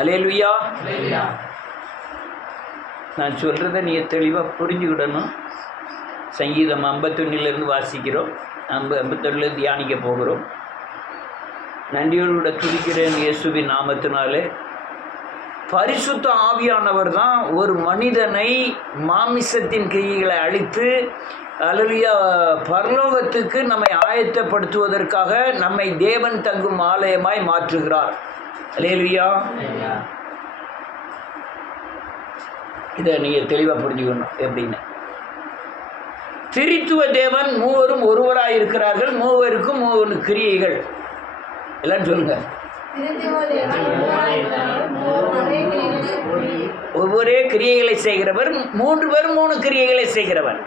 அல்லேலூயா. நான் சொல்கிறத நீங்கள் தெளிவாக புரிஞ்சுக்கிடணும். சங்கீதம் 51 வாசிக்கிறோம், 51 தியானிக்க போகிறோம். நன்றியோடு கூட துதிக்கிறேன் இயேசுவின் நாமத்தினாலே. பரிசுத்த ஆவியானவர் தான் ஒரு மனிதனை மாமிசத்தின் கிரியைகளை அழித்து அல்லேலூயா பரலோகத்துக்கு நம்மை ஆயத்தப்படுத்துவதற்காக நம்மை தேவன் தங்கும் ஆலயமாய் மாற்றுகிறார். அல்லேலூயா. இதை நீங்கள் தெளிவாக புரிஞ்சுக்கணும். எப்படின்னு திரித்துவ தேவன் மூவரும் ஒருவராய் இருக்கிறார்கள், மூவருக்கும் மூணு கிரியைகள். எல்லாரும் சொல்லுங்க. ஒவ்வொரு கிரியைகளை செய்கிறவர், 3 பேரும் 3 கிரியைகளை செய்கிறவர்.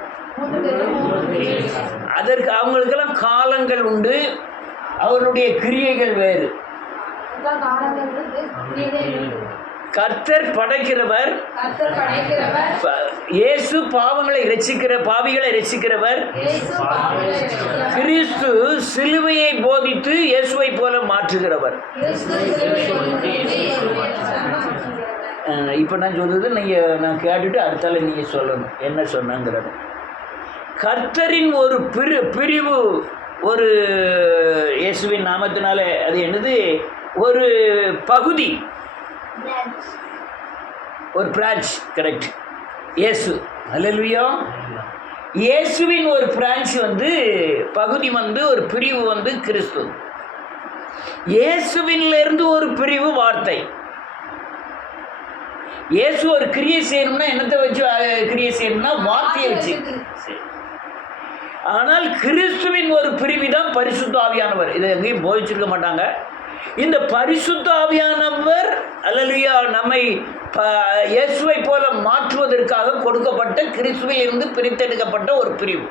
அதற்கு அவங்களுக்கெல்லாம் காலங்கள் உண்டு, அவருடைய கிரியைகள் வேறு. கர்த்தர் படைக்கிறவர், இயேசு பாவிகளை ரட்சிக்கிறவர். கிறிஸ்து சிலுவையை போதித்து இயேசுவை போல மாற்றுகிறவர். இப்போ நான் சொல்றது நான் கேட்டுட்டு அடுத்தால நீங்கள் சொல்லணும் என்ன சொன்னாங்கிறது. கர்த்தரின் ஒரு பிரிவு, ஒரு இயேசுவின் நாமத்தினால அது என்னது, ஒரு பகுதி, ஒரு பிரான்ச். கரெக்ட். இயேசு. அல்லேலூயா. இயேசுவின் ஒரு பிரான்ச் பகுதி ஒரு பிரிவு கிறிஸ்து. இயேசுவினிலிருந்து ஒரு பிரிவு வார்த்தை. இயேசு ஒரு கிரியை செய்யணும்னா என்னத்தை வச்சு கிரியை செய்யணும்னா வார்த்தையை வச்சு. ஆனால் கிறிஸ்துவின் ஒரு பிரிவு தான் பரிசுத்த ஆவியானவர். இதை எங்கேயும் போதிச்சிருக்க மாட்டாங்க. இந்த பரிசுத்த ஆவியானவர் அல்லேலூயா நம்மை இயேசுவை போல மாற்றுவதற்காக கொடுக்கப்பட்ட, கிறிஸ்துவில் இருந்து பிரித்தெடுக்கப்பட்ட ஒரு பிரிவு,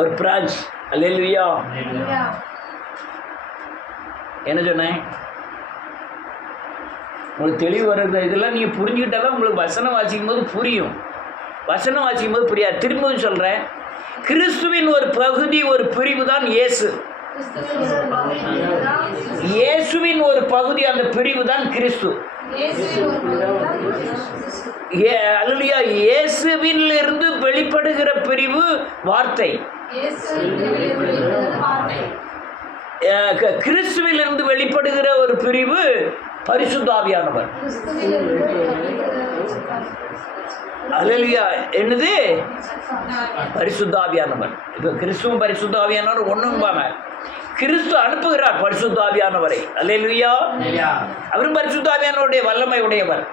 ஒரு பிரான்ச். அல்லேலூயா. என்ன சொன்னேன்? உங்களுக்கு தெளிவு வர்றது இதெல்லாம் நீங்கள் புரிஞ்சுக்கிட்டா தான் உங்களுக்கு வசனம் வாசிக்கும் போது புரியும். வசனம் வாசிக்கும் போது புரியாது. திரும்பவும் சொல்கிறேன், கிறிஸ்துவின் ஒரு பகுதி, ஒரு பிரிவு தான் இயேசு. இயேசுவின் ஒரு பகுதி, அந்த பிரிவு தான் கிறிஸ்து. அல்லேலூயா. இயேசுவிலிருந்து வெளிப்படுகிற பிரிவு வார்த்தை. கிறிஸ்துவிலிருந்து வெளிப்படுகிற ஒரு பிரிவு பரிசுத்த ஆவியானவர். அல்லேலூயா. என்னது? பரிசுத்த ஆவியானவர். இப்போ கிறிஸ்துவும் பரிசுத்த ஆவியானவர் ஒண்ணும்பாங்க. கிறிஸ்து அனுப்புகிறார் பரிசுத்த ஆவியானவரை. அல்லேலூயா. அவரும் பரிசுத்த ஆவியானவருடைய வல்லமை உடையவர்.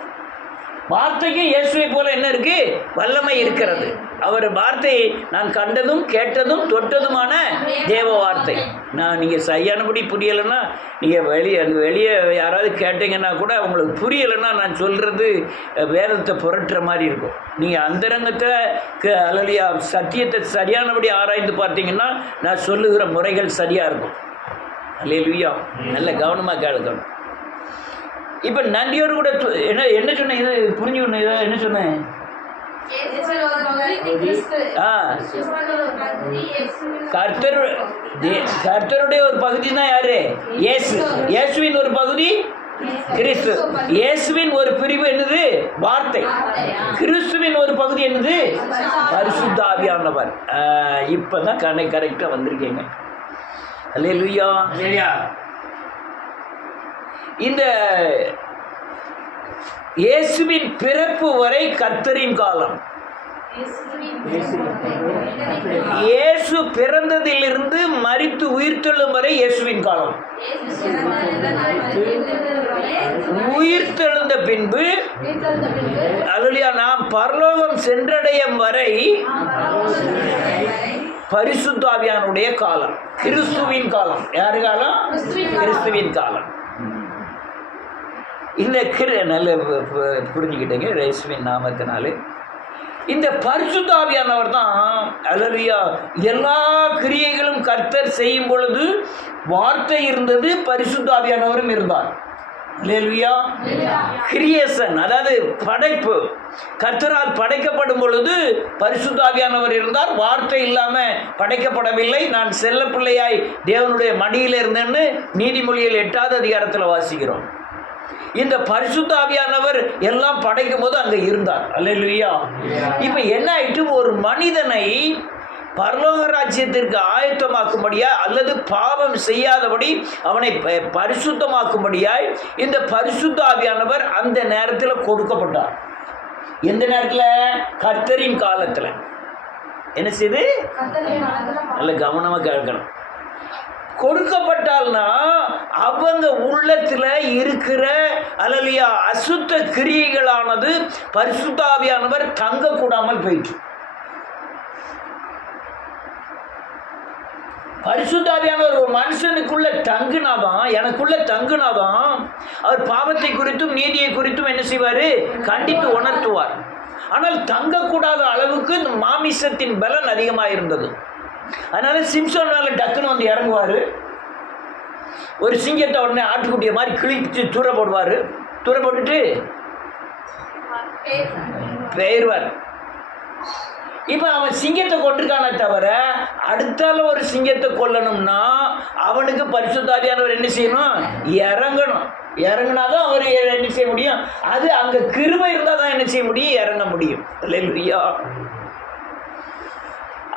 வார்த்தைக்கும் இயேசுவை போல என்ன இருக்கு? வல்லமை இருக்கிறது. அவர் வார்த்தை நான் கண்டதும் கேட்டதும் தொட்டதுமான தேவ வார்த்தை. நீங்கள் சரியானபடி புரியலைன்னா, நீங்கள் வெளியே யாராவது கேட்டீங்கன்னா கூட உங்களுக்கு புரியலைன்னா நான் சொல்கிறது வேதத்தை புரட்டுற மாதிரி இருக்கும். நீங்கள் அந்தரங்கத்தை அல்லேலூயா சத்தியத்தை சரியானபடி ஆராய்ந்து பார்த்தீங்கன்னா நான் சொல்லுகிற முறைகள் சரியாக இருக்கும். அல்லேலூயா. நல்ல கவனமாக கேளுக்கணும். இப்போ நன்றியோடு கூட என்ன சொன்னேன்? இது புரிஞ்சுக்கணும். இதை என்ன சொன்னேன்? கர்த்தருடைய ஒரு பகுதி தான் யாரு? இயேசு. இயேசுவின் ஒரு பகுதி கிறிஸ்து. இயேசுவின் ஒரு பிரிவு என்னது? வார்த்தை. கிறிஸ்துவின் ஒரு பகுதி என்னது? பரிசுத்த ஆவியானவர். இப்பதான் கரெக்டா வந்திருக்கீங்க. அல்லேலூயா. இந்த இயேசுவின் பிறப்பு வரை கர்த்தரின் காலம். இயேசு பிறந்ததிலிருந்து மரித்து உயிர்த்தெழும் வரை இயேசுவின் காலம். உயிர்த்தெழுந்த பின்பு அல்லேலூயா நாம் பரலோகம் சென்றடையும் வரை பரிசுத்த ஆவியானுடைய காலம், கிறிஸ்துவின் காலம். யாரு காலம்? கிறிஸ்துவின் காலம். இந்த நல்ல புரிஞ்சுக்கிட்டீங்க இயேசுவின் நாமத்தினாலே. இந்த பரிசுத்த ஆவியானவர் தான் அல்லேலூயா எல்லா கிரியைகளும் கர்த்தர் செய்யும் பொழுது வார்த்தை இருந்தது, பரிசுத்த ஆவியானவரும் இருந்தார். அல்லேலூயா. கிரியேஷன், அதாவது படைப்பு, கர்த்தரால் படைக்கப்படும் பொழுது பரிசுத்த ஆவியானவர் இருந்தார். வார்த்தை இல்லாமல் படைக்கப்படவில்லை. நான் செல்ல பிள்ளையாய் தேவனுடைய மடியில் இருந்தேன்னு நீதிமொழியில் 8வது அதிகாரத்தில் வாசிக்கிறோம். இந்த பரிசுத்த ஆவியானவர் எல்லாம் படைக்கும் போது அங்கே இருந்தார். அல்லேலூயா. இப்போ என்ன ஆயிட்டு, ஒரு மனிதனை பரலோக ராஜ்யத்திற்கு ஆயத்தமாக்கும்படியா அல்லது பாவம் செய்யாதபடி அவனை பரிசுத்தமாக்கும்படியாய் இந்த பரிசுத்த ஆவியானவர் அந்த நேரத்தில் கொடுக்கப்பட்டார். எந்த நேரத்தில்? கர்த்தரின் காலத்தில். என்ன செய்து? நல்ல கவனமாக கேட்கணும். கொடுக்கப்பட்டால்னா அவங்க உள்ளத்தில் இருக்கிற அல்லையா அசுத்த கிரியைகளானது பரிசுத்த ஆவியானவர் தங்கக்கூடாமல் போயிற்று. பரிசுத்த ஆவியானவர் ஒரு மனுஷனுக்குள்ள தங்குனாதான், எனக்குள்ள தங்குனாதான் அவர் பாவத்தை குறித்தும் நீதியை குறித்தும் என்ன செய்வார்? கண்டித்து உணர்த்துவார். ஆனால் தங்கக்கூடாத அளவுக்கு இந்த மாமிசத்தின் பலன் அதிகமாக இருந்தது. அதனால சிம்சன் மேலே டக்குன்னு வந்து இறங்குவார். ஒரு சிங்கத்தை உடனே ஆட்டுக்குட்டிய மாதிரி கிழிச்சு தூர போடுவார். தூர போட்டுட்டு பெயர்வார். இப்போ அவன் சிங்கத்தை கொண்டிருக்கானே தவிர அடுத்தால ஒரு சிங்கத்தை கொல்லணும்னா அவனுக்கு பரிசுத்த ஆவியானவர் என்ன செய்யணும்? இறங்கணும். இறங்கினாதான் அவர் என்ன செய்ய முடியும்? அது அங்கே கிருபை இருந்தால் தான் என்ன செய்ய முடியும்? இறங்க முடியும். அல்லேலூயா.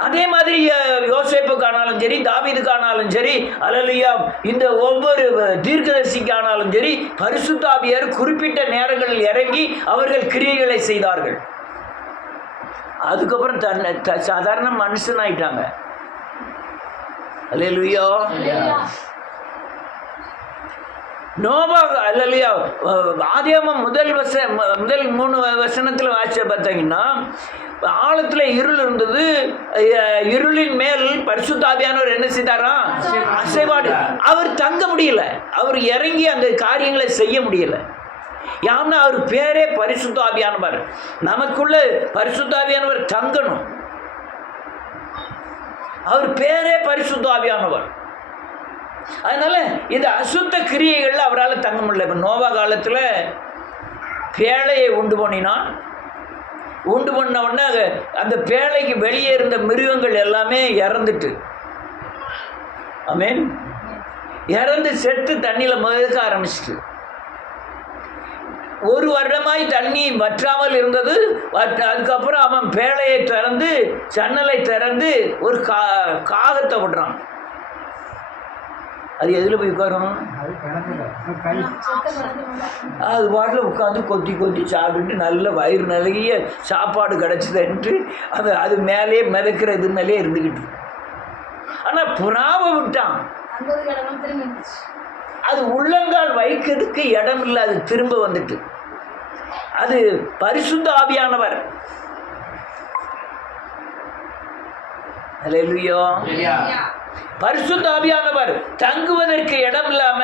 அதே மாதிரி யோசேப்புக்கானாலும் சரி, தாவீதுக்கானாலும் சரி, அல்லேலூயா, இந்த ஒவ்வொரு தீர்க்கதரிசிக்கானாலும் சரி, பரிசுத்த ஆவியார் குறிப்பிட்ட நேரங்களில் இறங்கி அவர்கள் கிரியைகளை செய்தார்கள். அதுக்கப்புறம் சாதாரண மனுஷன் ஆயிட்டாங்க. அல்லேலூயா. நோவா அல்லேலூயா ஆதியாகமம் முதல் 3 வசனத்தில் வாசிச்ச பார்த்தீங்கன்னா, ஆழத்தில் இருள் இருந்தது. இருளின் மேல் பரிசுத்த ஆவியானவர் என்ன செய்தாராம்? அசைவாடு. அவர் தங்க முடியல. அவர் இறங்கி அந்த காரியங்களை செய்ய முடியல. யாருன்னா அவர் பேரே பரிசுத்த ஆவியானவர். நமக்குள்ள பரிசுத்த ஆவியானவர் தங்கணும். அவர் பேரே பரிசுத்த ஆவியானவர். அதனால இந்த அசுத்த கிரியைகள் அவரால் தங்க முடியல. இப்போ நோவா காலத்தில் பேழையை உண்டு பண்ணினான். உண்டு பண்ண உடனே அந்த பேழைக்கு வெளியே இருந்த மிருகங்கள் எல்லாமே இறந்துட்டு, ஆமென், இறந்து செத்து தண்ணியில் மிதக்க ஆரம்பிச்சிட்டு. 1 வருடமாய் தண்ணி வற்றாமல் இருந்தது. அதுக்கப்புறம் அவன் பேழையை திறந்து ஜன்னலை திறந்து ஒரு காகத்தை விடுறான். அது எதில் போய் உட்காரும்? அது பாட்டில் உட்காந்து கொத்தி கொத்தி சாப்பிட்டு நல்ல வயிறு நிறைய சாப்பாடு கிடச்சிதுன்ட்டு அது மேலே மிதக்கிற இது மேலே இருந்துக்கிட்டு. ஆனால் புறாவை விட்டான். அது உள்ளங்கால் வைக்கிறதுக்கு இடம் இல்லை. அது திரும்ப வந்துட்டு. அது பரிசுத்த ஆவியானவர். அல்லேலூயா. பரிசுத்த ஆவியானவர் தங்குவதற்கு இடம் இல்லாம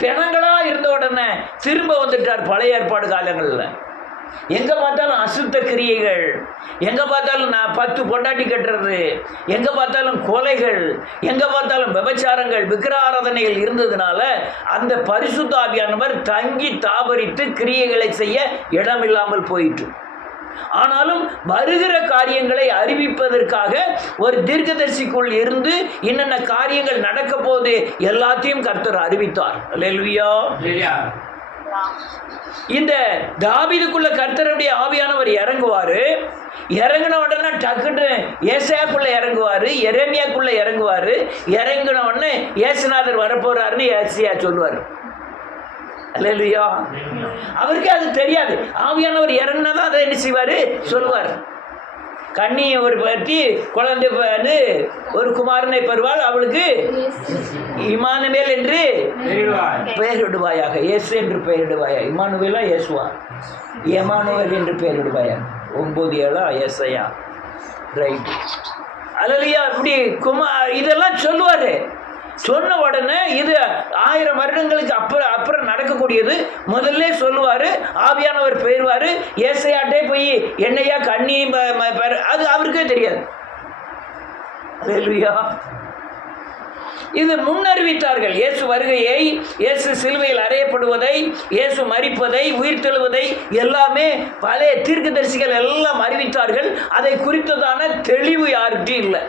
பிணங்களா இருந்த உடனே திரும்ப வந்துட்டார். பழைய ஏற்பாடு காலங்களில் எங்க பார்த்தாலும் அசுத்த கிரியைகள், எங்க பார்த்தாலும் 10 பொண்டாட்டி கட்டுறது, எங்க பார்த்தாலும் கொலைகள், எங்க பார்த்தாலும் விபச்சாரங்கள், விக்கிரகாராதனைகள் இருந்ததுனால அந்த பரிசுத்த ஆவியானவர் தங்கி தாபரித்து கிரியைகளை செய்ய இடம் இல்லாமல் போயிற்று. ஆனாலும் வருகிற காரியங்களை அறிவிப்பதற்காக ஒரு தீர்க்கதரிசிக்குள் இருந்து என்னென்ன காரியங்கள் நடக்க போது எல்லாத்தையும் கர்த்தர் அறிவித்தார். அல்லேலூயா. இந்த தாவீதுக்குள்ள கர்த்தருடைய ஆவியானவர் இறங்குவாரு. இறங்கின உடனே டக்குன்னு ஏசாயாக்குள்ள இறங்குவாரு, எரேமியாக்குள்ள இறங்குவாரு. இறங்கின உடனே ஏசுநாதர் வரப்போறாருன்னு ஏசியா சொல்லுவார். அல்லேலூயா. அவருக்கு அது தெரியாது. ஆவியானவர் இறங்கினதான் அதை என்ன செய்வார்? சொல்லுவார். கண்ணியை ஒரு பற்றி குழந்தை ஒரு குமாரனை பெறுவாள், அவளுக்கு இமானுவேல் என்று பெயரிடுவாயாக. இயேசு என்று பெயரிடுவாயா. இமானுவேலா இயேசுவா? எமானுவேல் என்று பெயரிடுவாயா. 9:7 ஏசாயா. ரைட். அல்லேலூயா. இப்படி இதெல்லாம் சொல்லுவார். சொன்ன உடனே இது 1000 வருடங்களுக்கு அப்புறம் நடக்கக்கூடியது. முதல்ல சொல்லுவார், ஆவியானவர் போயிடுவார். ஏசையாட்டே போய் என்னையா கண்ணி அது அவருக்கே தெரியாது. அல்லேலூயா. இது முன்னறிவித்தார்கள். இயேசு வருகையை, இயேசு சிலுவையில் அறையப்படுவதை, இயேசு மரிப்பதை, உயிர் தெழுவதை எல்லாமே பழைய தீர்க்கதரிசிகள் எல்லாம் அறிவித்தார்கள். அதை குறித்ததான தெளிவு யாருக்கும் இல்லை.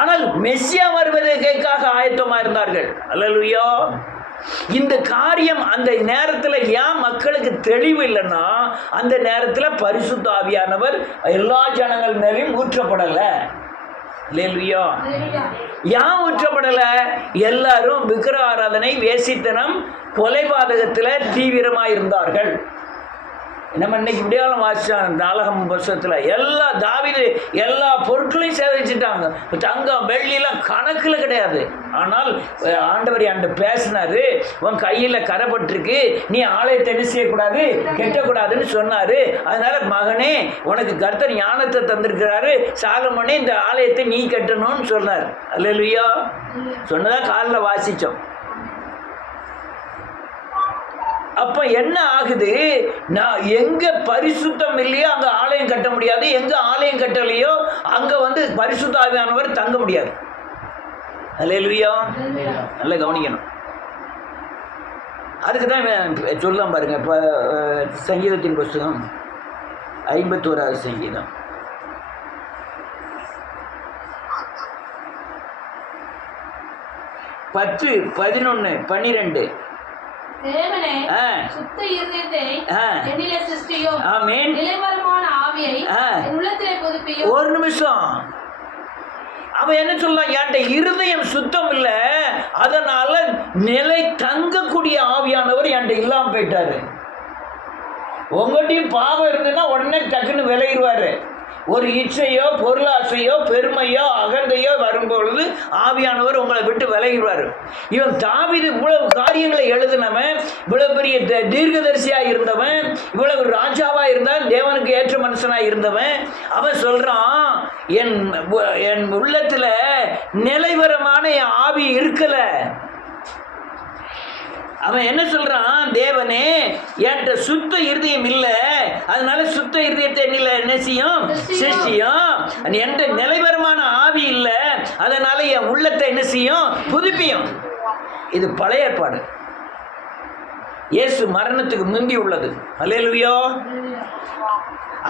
ஆனால் மெஸ்ஸியா வருவதற்காக ஆயத்தமாக இருந்தார்கள். அல்லேலூயா. இந்த காரியம் அந்த நேரத்தில் ஏன் மக்களுக்கு தெளிவு இல்லைன்னா, அந்த நேரத்தில் பரிசுத்த ஆவியானவர் எல்லா ஜனங்கள் மேலேயும் ஊற்றப்படலை. அல்லேலூயா. ஏன் ஊற்றப்படலை? எல்லாரும் விக்கிர ஆராதனை, வேசித்தனம், கொலைபாதகத்தில் தீவிரமாக இருந்தார்கள். நம்ம இன்னைக்கு இப்படியாலும் வாசிச்சோம் நாலகம் வருஷத்தில் எல்லா தாவீது எல்லா பொருட்களையும் சேவிச்சுட்டாங்க. தங்கம் வெள்ளிலாம் கணக்கில் கிடையாது. ஆனால் ஆண்டவர் என்கிட்ட பேசினாரு, உன் கையில் கரைப்பட்டிருக்கு, நீ ஆலயத்தை என்ன செய்யக்கூடாது, கெட்டக்கூடாதுன்னு சொன்னார். அதனால மகனே, உனக்கு கர்த்தர் ஞானத்தை தந்திருக்கிறாரு, சாலமோனே இந்த ஆலயத்தை நீ கட்டணும்னு சொன்னார். அல்லேலூயா. சொன்னதான் காலில் வாசித்தோம். அப்போ என்ன ஆகுது? நான் எங்கே பரிசுத்தம் இல்லையோ அங்கே ஆலயம் கட்ட முடியாது, எங்கே ஆலயம் கட்டலையோ அங்கே பரிசுத்த ஆவியானவர் தங்க முடியாது. அல்லேலூயா. நல்லா கவனிக்கணும். அதுக்கு தான் சொல்லலாம் பாருங்க. இப்போ சங்கீதத்தின் புஸ்தகம் 51வது சங்கீதம் 10, 11, 12. தேவனே, சுத்த இருதயத்தை என்னிலே சிருஷ்டியும், ஆமென், நிலைவரமான ஆவியை என் உள்ளத்திலே புதுப்பியும். ஒரு நிமிஷம். அவன் என்ன சொல்லலாம்? என்கிட்ட இருதயம் சுத்தம் இல்லை, அதனால நிலை தங்கக்கூடிய ஆவியானவர் என்கிட்ட இல்லாமல் போயிட்டாரு. உங்கள்கிட்டையும் பாவம் இருந்ததுன்னா உடனே டக்குன்னு விளையிடுவார். ஒரு இச்சையோ பொருளாசையோ பெருமையோ அகந்தையோ வரும்பொழுது ஆவியானவர் உங்களை விட்டு விலகிடுவார். இவன் தாவீது இவ்வளவு காரியங்களை எழுதினவன், இவ்வளவு பெரிய தீர்க்கதரிசியாக இருந்தவன், இவ்வளவு ராஜாவாக இருந்தால் தேவனுக்கு ஏற்ற மனுஷனாக இருந்தவன், அவன் சொல்கிறான், என் உள்ளத்தில் நிலைவரமான என் ஆவி இருக்கலை. அவன் என்ன சொல்றான்? தேவனே, என்கிட்ட சுத்த இருதயம் இல்லை, அதனால சுத்த இருதயத்தை என்ன செய்யும்? சிருஷ்டியும். என்கிட்ட நிலைவரமான ஆவி இல்லை, அதனால என் உள்ளத்தை என்ன செய்யும்? புதுப்பியும். இது பழைய ஏற்பாடு, இயேசு மரணத்துக்கு முந்தி உள்ளது. அல்லேலூயா.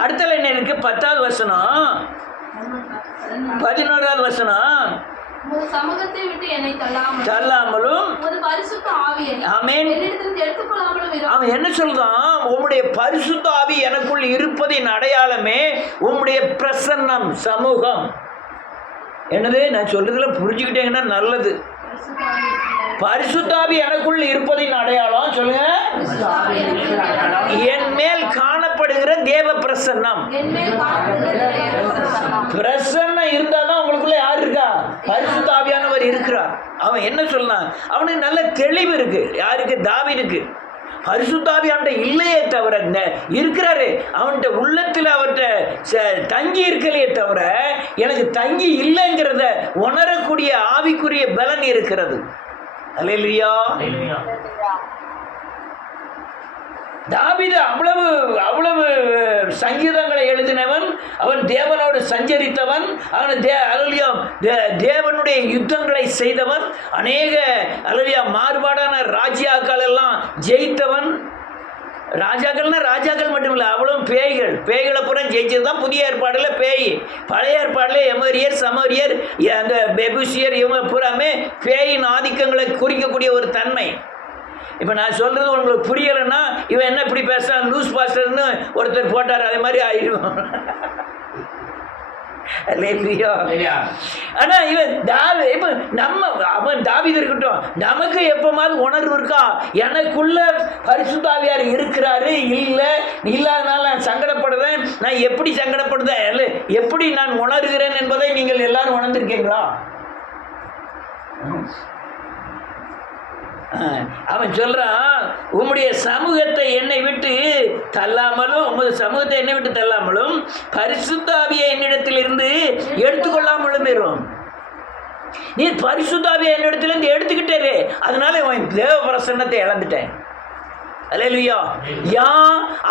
அடுத்த என்ன இருக்கு? 10வது வசனம், 11வது வசனம். சமூகத்தை விட்டு என்னை தள்ளாமலும் பரிசுத்த ஆவியை எடுத்துக்கொள்ளாமலும். அவன் என்ன சொல்றான்? உம்முடைய பரிசுத்த ஆவி எனக்குள் இருப்பதின் அடையாளமே உம்முடைய பிரசன்னம், சமூகம். என்னது நான் சொல்றதுல புரிஞ்சுக்கிட்டீங்கன்னா நல்லது. பரிசுத்த ஆவி எனக்குள் இருப்பதின் அடையாளம் சொல்லுங்க. என் மேல் காணப்படுகிற தேவ பிரசன்னம். பிரசன்னம் இருந்தாதான் உங்களுக்குள்ள யார் இருக்கா? பரிசுத்த ஆவியானவர் இருக்கிறார். அவன் என்ன சொல்லலாம்? அவனுக்கு நல்ல தெளிவு இருக்கு. யாருக்கு? தாவீதுக்கு. பரிசுத்த ஆவி அவன்கிட்ட இல்லையே தவிர, இருக்கிறாரு அவன்கிட்ட உள்ளத்தில், அவர்கிட்ட தங்கி இருக்கலையே தவிர எனக்கு தங்கி இல்லைங்கிறத உணரக்கூடிய ஆவிக்குரிய பலன் இருக்கிறது. அல்லேலூயா. தாவீது அவ்வளவு சங்கீதங்களை எழுதினவன், அவன் தேவனோடு சஞ்சரித்தவன், அவன் தேவனுடைய யுத்தங்களை செய்தவன், அநேக மாறுபாடான ராஜ்யாக்கள் எல்லாம் ஜெயித்தவன். ராஜாக்கள் மட்டும் இல்லை, அவ்வளோ பேய்களை பூரா ஜெயிச்சது தான் புதிய ஏற்பாடில் பேய். பழைய ஏற்பாடில் எமரியர், சமரியர், அந்த பெபுசியர், இவங்க பூராமே பேயின் ஆதிக்கங்களை குறிக்கக்கூடிய ஒரு தன்மை. இப்போ நான் சொல்கிறது உங்களுக்கு புரியலைன்னா, இவன் என்ன இப்படி பேசுகிறான், லூஸ் பாஸ்டர்னு ஒருத்தர் போட்டார், அதே மாதிரி ஆயிடுவான். ஆனா இவன் இப்ப அவன் தாவீது இருக்கட்டும், நமக்கு எப்பமாவது உணர்வு இருக்கா? எனக்குள்ள பரிசுத்த ஆவியார் இருக்கிறாரு, இல்லாதனால நான் சங்கடப்படுறேன். நான் எப்படி சங்கடப்படுறேன், எப்படி நான் உணர்கிறேன் என்பதை நீங்கள் எல்லாரும் உணர்ந்திருக்கீங்களா? அவன் சொல்றான், உம்முடைய சமூகத்தை என்னை விட்டு தள்ளாமலும், உமது சமூகத்தை என்னை விட்டு தள்ளாமலும், பரிசுத்த ஆவியை என்னிடத்தில் இருந்து எடுத்துக்கொள்ளாமலும் இருக்கும். நீ பரிசுத்த ஆவியை என்னிடத்திலிருந்து எடுத்துக்கிட்டே, அதனால உன் தேவ பிரசன்னத்தை இழந்துட்டேன். அல்லேலூயா.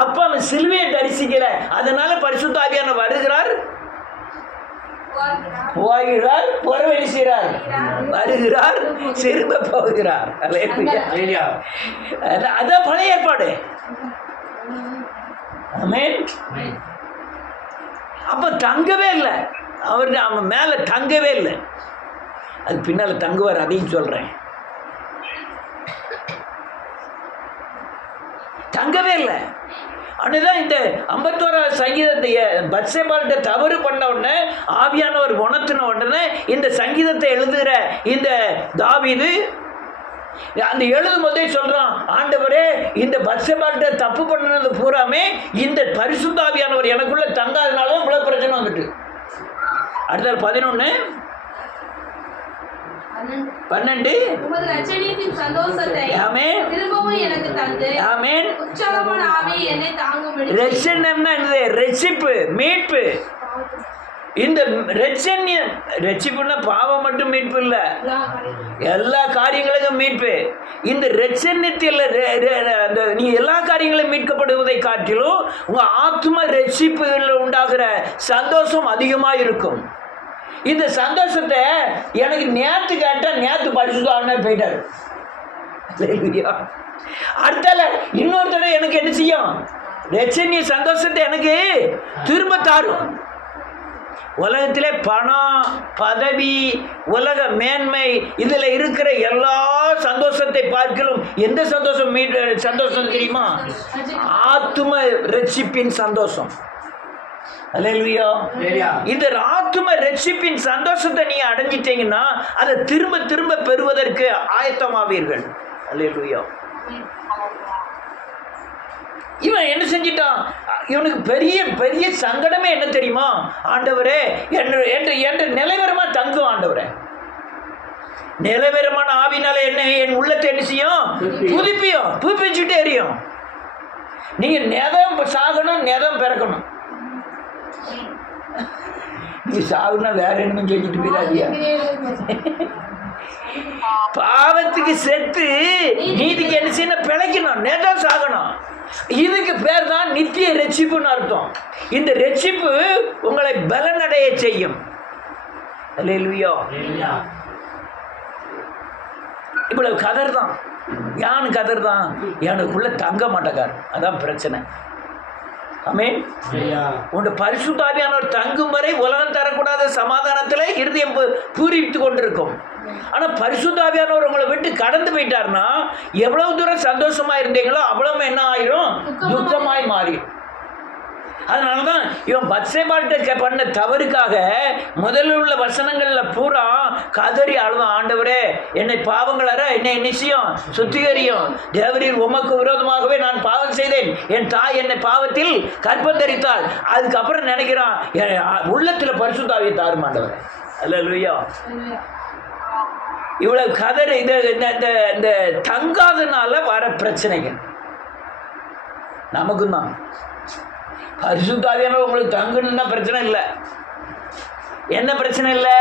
அப்ப அவன் சிலுவையை தரிசிக்கல, அதனால பரிசுத்த ஆவியான வருகிறார், போகிறார், புறவெளி செய்கிறார், வருகிறார், திரும்ப போகிறார். அதான் பழைய ஏற்பாடு. அப்ப தங்கவே இல்லை, அவன் மேல தங்கவே இல்லை. அது பின்னால தங்குவார், அதையும் சொல்றேன். தங்கவே இல்லை. அதுதான் இந்த 51 சங்கீதத்தை பத்சேபாள்கிட்ட தவறு பண்ண உடனே ஆவியானவர் உணர்த்தின உடனே இந்த சங்கீதத்தை எழுதுகிற இந்த தாவீது அந்த எழுதும் போதே சொல்றான், ஆண்டவரே இந்த பத்சேபாள்கிட்ட தப்பு பண்ணது பூராமே இந்த பரிசுத்தாவியானவர் எனக்குள்ள தங்காதனால இவ்வளவு பிரச்சனை வந்துட்டு. அடுத்த 11 12 உமது இரட்சணியத்தின் சந்தோஷத்தை திரும்பவும் எனக்கு தந்து உற்சாகமான ஆவி என்னை தாங்கும்படி. ரட்சணம்னா என்னது? ரட்சிப்பு, மீட்பு. இந்த ரட்சிப்புன்னா பாவம் மட்டும் மீட்பு இல்லை, எல்லா காரியங்களுக்கும் மீட்பு. இந்த ரட்சணத்தில் நீ எல்லா காரியங்களும் மீட்கப்படுவதை காட்டிலும் உங்க ஆத்ம ரட்சிப்புகளில் உண்டாகிற சந்தோஷம் அதிகமாக இருக்கும். இந்த சந்தோஷத்தை எனக்கு நேற்று கேட்டால் நேற்று பரிசுத்தாவியானவர் போயிட்டாரு. அடுத்தால இன்னொரு தடவை எனக்கு என்ன செய்யும்? ரட்சணிய சந்தோஷத்தை எனக்கு திரும்ப தாரும். உலகத்திலே பணம், பதவி, உலக மேன்மை, இதில் இருக்கிற எல்லா சந்தோஷத்தை பார்க்கலும் எந்த சந்தோஷம் தெரியுமா? ஆத்தும ரட்சிப்பின் சந்தோஷம். அல்லேலூயா. இந்த ஆத்தும ரட்சிப்பின் சந்தோஷத்தை நீ அடைஞ்சிட்டீங்கன்னா அதை திரும்ப திரும்ப பெறுவதற்கு ஆயத்தமாவீர்கள். அல்லேலூயா. இவன் என்ன செஞ்சிட்டான்? இவனுக்கு பெரிய பெரிய சங்கடமே என்ன தெரியுமா? ஆண்டவரே என்று நிலைவரமா தங்கும். ஆண்டவரே நிலைவரமான ஆவினால என்ன என் உள்ளத்தை என்ன செய்யும்? புதுப்பிச்சுட்டே எரியும். நீங்க நெதம் சாகணும், நெதம் பிறக்கணும். நீ சாகுனா வேற என்ன செஞ்சுட்டு போயிடாதியா? பாவத்துக்கு செத்து நீதிக்கு என்ன செய்யணும்? பிழைக்கணும், நெதம் சாகணும். இதுக்கு பேர் தான் நித்திய ரட்சிப்புன்னு அர்த்தம். இந்த ரட்சிப்பு உங்களை பலனடைய செய்யும். அல்லேலூயா. இவ்வளவு கதர் தான், யான் கதர் தான், எனக்குள்ள தங்க மாட்டேக்கார். அதான் பிரச்சனை. ஆமென். உன் பரிசுத்தாவியானவர் தங்கும் வரை உலகம் தரக்கூடாத சமாதானத்தில் இருதயம் பூரித்து கொண்டிருக்கும். ஆனால் பரிசுத்தாவியானவர் உங்களை விட்டு கடந்து போயிட்டார்னா எவ்வளவு தூரம் சந்தோஷமா இருந்தீங்களோ அவ்வளவு என்ன ஆயிரும்? துக்கமாய் மாறிடும். அதனால தான் இவன் பத்சேபாள்கிட்ட பண்ண தவறுக்காக முதல்ல உள்ள வசனங்களில் பூரா கதறி அழுதான். ஆண்டவரே என்னை பாவங்களற என்னை நிச்சயம் சுத்திகரியும். தேவரீர் உமக்கு விரோதமாகவே நான் பாவம் செய்தேன், என் தாய் என்னை பாவத்தில் கற்பந்தரித்தாள். அதுக்கப்புறம் நினைக்கிறான் உள்ளத்தில் பரிசுத்தாவியை தாரும் ஆண்டவரே. அல்லேலூயா. இவ்வளவு கதறி இந்த தங்காதனால வர பிரச்சனைகள் நமக்கும் தான். பரிசுத்தாவியானவர் உங்களுக்கு தங்கணும்னா பிரச்சனை இல்லை. என்ன பிரச்சனை இல்லை?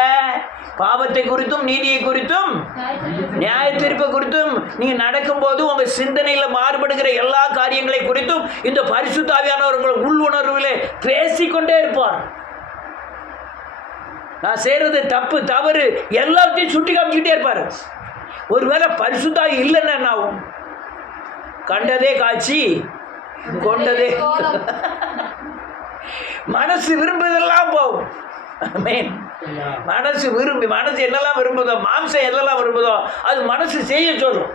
பாவத்தை குறித்தும் நீதியை குறித்தும் நியாய தீர்ப்பை குறித்தும் நீங்கள் நடக்கும்போது உங்கள் சிந்தனையில் மாறுபடுகிற எல்லா காரியங்களை குறித்தும் இந்த பரிசுத்தாவியானவர் உங்களை உள்ளுணர்வுகளே பேசிக்கொண்டே இருப்பார். நான் செய்கிறது தப்பு தவறு எல்லாத்தையும் சுட்டி காமிச்சுக்கிட்டே இருப்பார். ஒருவேளை பரிசுத்தாவி இல்லைன்னா என்ன ஆகும்? கண்டதே காட்சி கொண்டதே மனசு விரும்புதெல்லாம் போகும். மனசு என்னெல்லாம் விரும்புதோ, மாம்சம் எதெல்லாம் விரும்புதோ அது மனசு செய்ய சொல்லும்.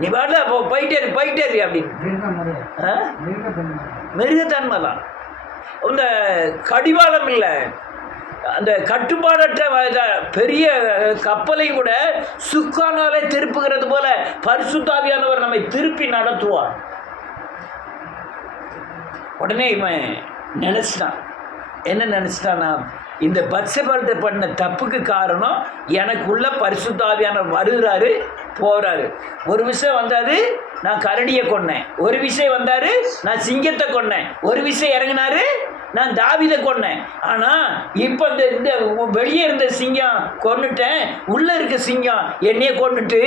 நீ பாட்டு போயிட்டே இரு அப்படின்னு. மிருகத்தன்மை தான். இந்த கடிவாளம் இல்லை, அந்த கட்டுப்பாடற்ற பெரிய கப்பலையும் கூட சுக்கானாலே திருப்புகிறது போல பரிசுத்தாவியானவர் நம்மை திருப்பி நடத்துவார். உடனே இவன் நினச்சிட்டான். என்ன நினச்சிட்டான்னா, இந்த பத்சேபாள்கிட்ட பண்ண தப்புக்கு காரணம் எனக்குள்ள பரிசுத்தாவியானவர் வருகிறாரு போகிறாரு. ஒரு விஷயம் வந்தாரு நான் கரடியை கொன்னேன், ஒரு விஷயம் வந்தாரு நான் சிங்கத்தை கொன்னேன், ஒரு விஷயம் இறங்கினாரு நான் தாவீதை கொன்னேன். ஆனால் இப்போ இந்த வெளியே இருந்த சிங்கம் கொன்னுட்டேன், உள்ளே இருக்க சிங்கம் என்னையே கொன்னுட்டு.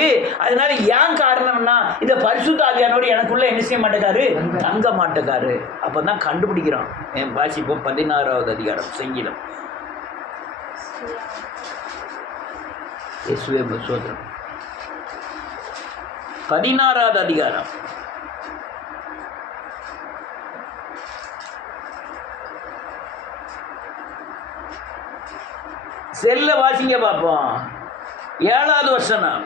அதனால ஏன் காரணம்னா இந்த பரிசுத்தாவியானவர் எனக்குள்ள என்ன செய்ய மாட்டேக்காரு? தங்க மாட்டேக்காரு. அப்போ தான் கண்டுபிடிக்கிறான். என் வாசிப்போம் 16வது அதிகாரம் சங்கீதம். இயேசுவே சோதரம் 16வது அதிகாரம். செல்ல வாசிங்க பார்ப்போம். 7வது வசனம்.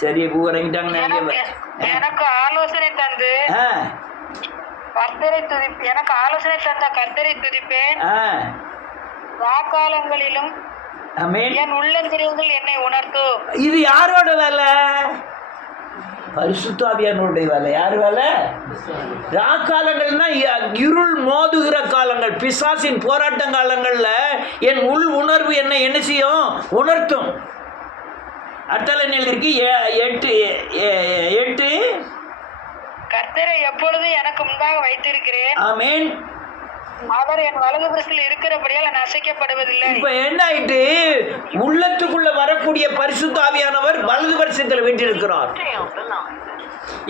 சரி பூரங்கிட்டாங்க. எனக்கு ஆலோசனை தந்து எனக்கு ஆலோசனை தந்த கர்த்தரை துதிப்பேன். வாக்காலங்களிலும் என் உள்ளந்திரியங்கள் என்னை உணர்த்தும். இது யாரோட வேலை? பரிசுத்த ஆவியானவருடைய வேலை. யார் வேலை? ராக்காலங்கள்னா இருள் மோதுகிற காலங்கள், பிசாசின் போராட்ட காலங்கள்ல என் உள் உணர்வு என்னை என்ன செய்யும்? உணர்த்தும். அட்டலை இருக்கு 8 கர்த்தரை எப்பொழுது எனக்கு முன்பாக வைத்திருக்கிறேன். ஆமென். அவர் என் வலது புறத்தில் இருக்கிறபடியால் நான் அசைக்கப்படுவதில்லை. இப்ப என்ன ஆயிட்டு? உள்ளத்துக்குள்ள வரக்கூடிய பரிசுத்த ஆவியானவர் வலது பரிசத்தில் வீட்டிருக்கிறார்.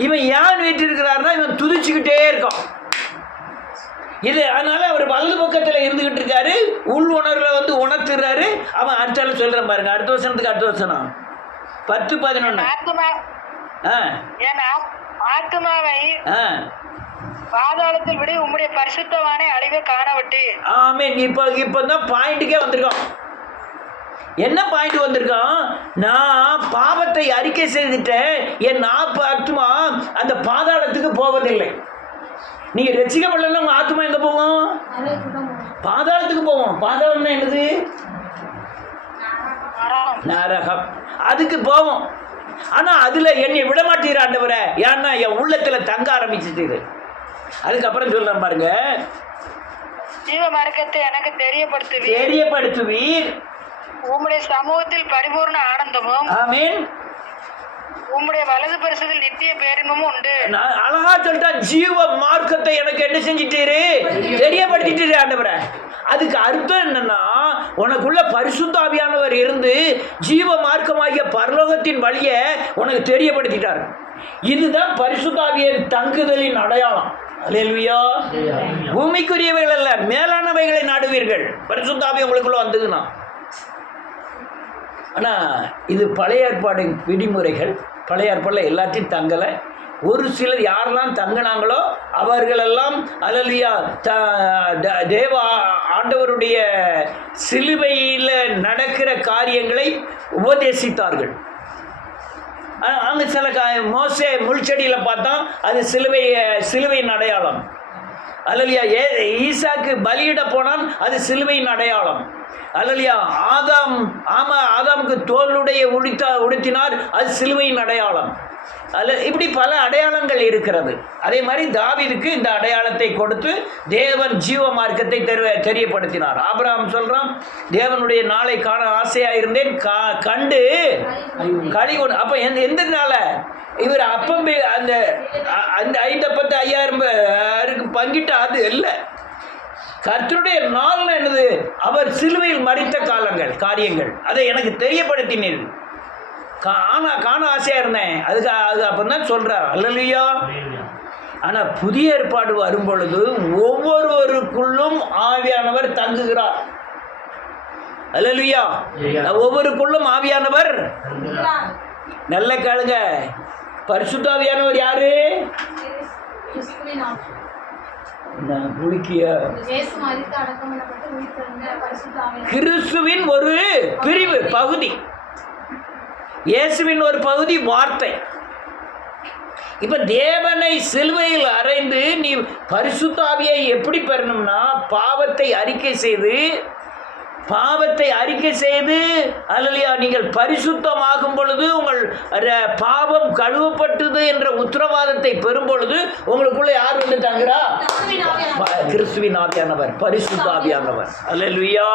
இவன் ஏன் வீட்டிருக்கிறார்னா இவன் துதிச்சுக்கிட்டே இருக்கான். இது அதனால அவர் வலது பக்கத்துல இருந்துகிட்டு இருக்காரு. உள் உணர்வுல உணர்த்துறாரு. அவன் அடுத்தால சொல்றேன் பாருங்க. அடுத்த வருஷத்துக்கு அடுத்த வருஷம் 10-11 என் ஆத்துமாவை பாதாளத்தில் விட உம்முடைய பரிசுத்தவானை அழிவை காணவிட்டு. ஆமென். இப்பதான் பாயிண்ட்டுக்கே வந்திருக்கான். என்ன பாயிண்ட் வந்திருக்கான்? நான் பாவத்தை அறிக்கை செய்துட்டேன், என் ஆத்மா அந்த பாதாளத்துக்கு போவதில்லை. நீங்க ரசிக்கப்படல உங்க ஆத்மா எங்க போவோம்? பாதாளத்துக்கு போவோம். பாதாளம்னா என்னது? நரகம். அதுக்கு போவோம். ஆனா அதுல என்னை விட மாட்டீர் ஆண்டவரே. ஏன்னா என் உள்ளத்துல தங்க ஆரம்பிச்சுட்டு. அதுக்கப்புறம் சொல்றேன் பாருங்க. ஜீவ மார்க்கத்தை எனக்கு தெரியப்படுத்துவீர். உம்முடைய சமூகத்தில் பரிபூர்ண ஆனந்தமும். ஆமென். உம்முடைய வலது பரிசுத்தில் நித்திய பேரின்பமும் உண்டு. அழகா சொல்லிட்டா, ஜீவ மார்க்கத்தை எனக்கு என்ன செஞ்சிட்டீரு? தெரியப்படுத்திட்டு ஆண்டவரே. அதுக்கு அர்த்தம் என்னன்னா, உனக்குள்ள பரிசுத்த ஆவியானவர் இருந்து ஜீவ மார்க்கமாகிய பரலோகத்தின் வழியை உனக்கு தெரியப்படுத்திட்டார். இதுதான் பரிசுத்த ஆவியின் தங்குதலின் அடையாளம். அல்லேலூயா. பூமிக்குரியவைகள் அல்ல, மேலானவைகளை நாடுவீர்கள். பரிசுத்த ஆவி உங்களுக்குள்ள வந்ததுன்னா. ஆனா இது பழைய ஏற்பாடு விதிமுறைகள். பழைய ஏற்பாடுல எல்லாத்தையும் தங்கலை. ஒரு சிலர் யாரெல்லாம் தங்கினாங்களோ அவர்களெல்லாம் அல்லேலூயா தேவ ஆண்டவருடைய சிலுவையில் நடக்கிற காரியங்களை உபதேசித்தார்கள். அங்கே சில மோசே முள்செடியில் பார்த்தா அது சிலுவையின் அடையாளம். அல்லேலூயா. ஈசாக்கு பலியிட போனால் அது சிலுவையின் அடையாளம். அல்லேலூயா. ஆதாமுக்கு தோலுடைய உடுத்தினார், அது சிலுவையின் அடையாளம். இப்படி பல அடையாளங்கள் இருக்கிறது. அதே மாதிரி தாவீதுக்கு இந்த அடையாளத்தை கொடுத்து தேவன் ஜீவ மார்க்கத்தை தெரியப்படுத்தினார். ஆபிரகாம் சொல்றான், தேவனுடைய நாளை காண ஆசையா இருந்தேன், கண்டு களி கொண்டு. அப்ப எந்த நாள இவர் அப்பம் அந்த 5,10,5,000 பங்கிட்ட அது இல்லை. கர்த்தருடைய நாள் என்னது? அவர் சிலுவையில் மரித்த காரியங்கள் அதை எனக்கு தெரியப்படுத்தினீர்கள். காண ஆசையா இருந்தேன். அது அப்பதான் சொல்றார். அல்லேலூயா. ஆனா புதிய ஏற்பாடு வரும் பொழுது ஒவ்வொருவருக்குள்ளும் ஆவியானவர் தங்குகிறார். அல்லேலூயா. ஒவ்வொருக்குள்ளும் ஆவியானவர். நல்ல கேளுங்க. பரிசுத்த ஆவியானவர் யாரு? கிறிஸ்துவின் ஒரு பிரிவு பகுதி. இயேசுவின் ஒரு பகுதி வார்த்தை. இப்ப தேவனை சிலுவையில் அறைந்து நீ பரிசுத்த ஆவியை எப்படி பெறணும்னா, பாவத்தை அறிக்கை செய்து அல்லேலூயா நீங்கள் பரிசுத்தமாகும் பொழுது உங்கள் பாவம் கழுவப்பட்டது என்ற உத்தரவாதத்தை பெறும் பொழுது உங்களுக்குள்ள யார் வந்துட்டாங்கிறா? கிறிஸ்துவின் ஆவியானவர், பரிசுத்த ஆவியானவர். அல்லேலூயா.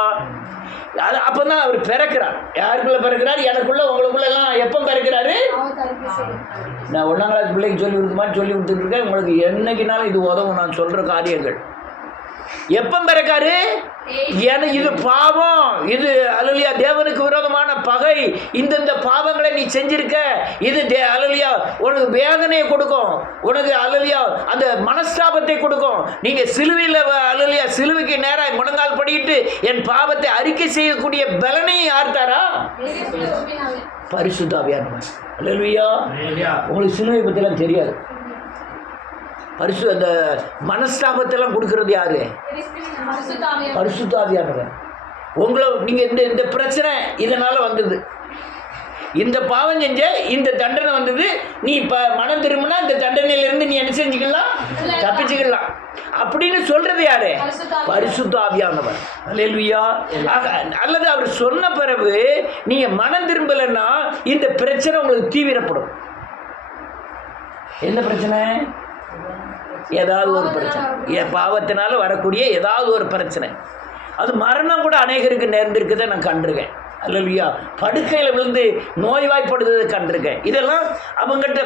அது அப்பதான் அவர் பிறக்கிறார். யாருக்குள்ள பிறக்கிறார்? எனக்குள்ள உங்களுக்குள்ள எல்லாம் எப்போ பிறக்கிறாரு? நான் 1ஆம் கிளாஸ் பிள்ளைக்கு சொல்லி கொடுத்துட்டு இருக்கேன். உங்களுக்கு என்னைக்குனாலும் இது உதவும். நான் சொல்ற காரியங்கள் எப்போ பிறக்காரு? இது பாவம், இது அல்லேலூயா தேவனுக்கு விரோதமான பகை, இந்த பாவங்களை நீ செஞ்சிருக்க, இது அல்லேலூயா உனக்கு வேதனையை கொடுக்கும், உனக்கு அல்லேலூயா அந்த மனஸ்தாபத்தை கொடுக்கும். நீங்க சிலுவையில் அல்லேலூயா சிலுவைக்கு நேராக முழங்கால் படிட்டு என் பாவத்தை அறிக்கை செய்யக்கூடிய பலனை யார் தாரா? பரிசுத்த ஆவியானவர். அல்லேலூயா. உங்களுக்கு சிலுவை பற்றிலாம் தெரியாது. அந்த மனஸ்தாபத்தெல்லாம் கொடுக்கறது யாரு? பரிசுத்த ஆவியானவர். உங்களை நீங்க இந்த பிரச்சனை இதனால வந்தது, இந்த பாவம் செஞ்ச இந்த தண்டனை வந்தது, நீ இப்போ மனம் திரும்பினா இந்த தண்டனையிலிருந்து நீ என்ன செஞ்சுக்கலாம், தப்பிச்சுக்கலாம் அப்படின்னு சொல்றது யாரு? பரிசுத்த ஆவியானவர். அல்லேலூயா. அல்லது அவர் சொன்ன பிறகு நீங்க மனம் திரும்பலைன்னா இந்த பிரச்சனை உங்களுக்கு தீவிரப்படும். என்ன பிரச்சனை? ஏதாவது ஒரு பிரச்சனை, பாவத்தினால வரக்கூடிய ஏதாவது ஒரு பிரச்சனை. அது மரணம் கூட அநேகருக்கு நேர்ந்திருக்குதை நான் கண்டிருக்கேன். அல்லேலூயா. படுக்கையில் விழுந்து நோய்வாய்ப்படுறதை கண்டிருக்கேன். இதெல்லாம் அவங்ககிட்ட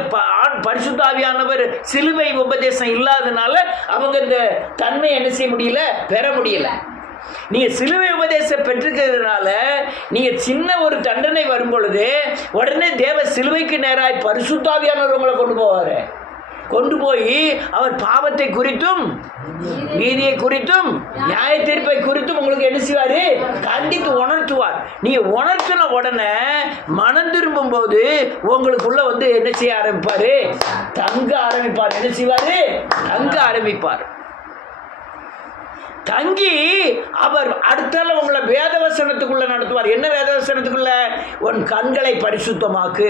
பரிசுத்த ஆவியானவர் சிலுவை உபதேசம் இல்லாதனால அவங்க இந்த தன்மை என்ன செய்ய முடியல, பெற முடியல. நீங்கள் சிலுவை உபதேசம் பெற்றிருக்கிறதுனால நீங்கள் சின்ன ஒரு தண்டனை வரும் பொழுது உடனே தேவ சிலுவைக்கு நேராக பரிசுத்த ஆவியானவர் உங்களை கொண்டு போய் அவர் பாவத்தை குறித்தும் நீதியை குறித்தும் நியாய தீர்ப்பை குறித்தும் உங்களுக்கு என்ன செய்வாரு? கண்டித்து உணர்த்துவார். நீங்க உணர்த்தின உடனே மனம் திரும்பும் போது உங்களுக்குள்ள வந்து என்ன செய்ய ஆரம்பிப்பாரு? தங்க ஆரம்பிப்பார். என்ன செய்வாரு? தங்க ஆரம்பிப்பார். தங்கி அவர் அடுத்தால உங்களை வேதவசனத்துக்குள்ள நடத்துவார். என்ன வேதவசனத்துக்குள்ள? உன் கண்களை பரிசுத்தமாக்கு,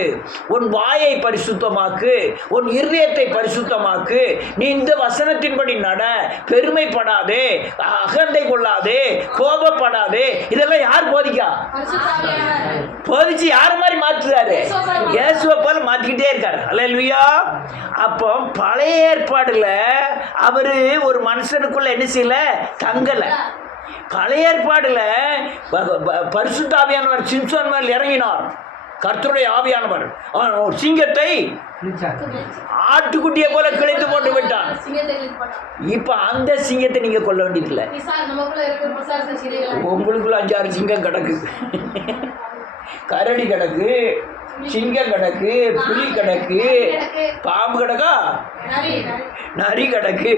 உன் வாயை பரிசுத்தமாக்கு, உன் இருதயத்தை பரிசுத்தமாக்கு, நீ இந்த வசனத்தின்படி நட, பெருமைப்படாதே, அகந்தை கொள்ளாதே, கோபப்படாதே. இதெல்லாம் யார் போதிக்கா? போதிச்சு யார் மாதிரி மாற்றுறாரு? இயேசுவை போல மாற்றிக்கிட்டே இருக்காரு. அல்லேலூயா. அப்போ பழைய ஏற்பாடுல அவரு ஒரு மனுஷனுக்குள்ள என்ன செய்யல, தங்கல. பழைய ஏற்பாடுல பரிசுத்த ஆவியானவர் சிம்சோன் மேல் இறங்கினார். கர்த்தருடைய ஆவியானவர் சிங்கத்தை ஆட்டுக்குட்டியை போல கிழித்து போட்டு விட்டான். இப்ப அந்த சிங்கத்தை நீங்க கொல்ல வேண்டியதில்லை. உங்களுக்குள்ள 5-6 சிங்கம் கிடக்கு, கரடி கிடக்கு, சிங்கம் கிடக்கு, புலி கிடக்கு, பாம்பு கிடக்கா, நரி கிடக்கு.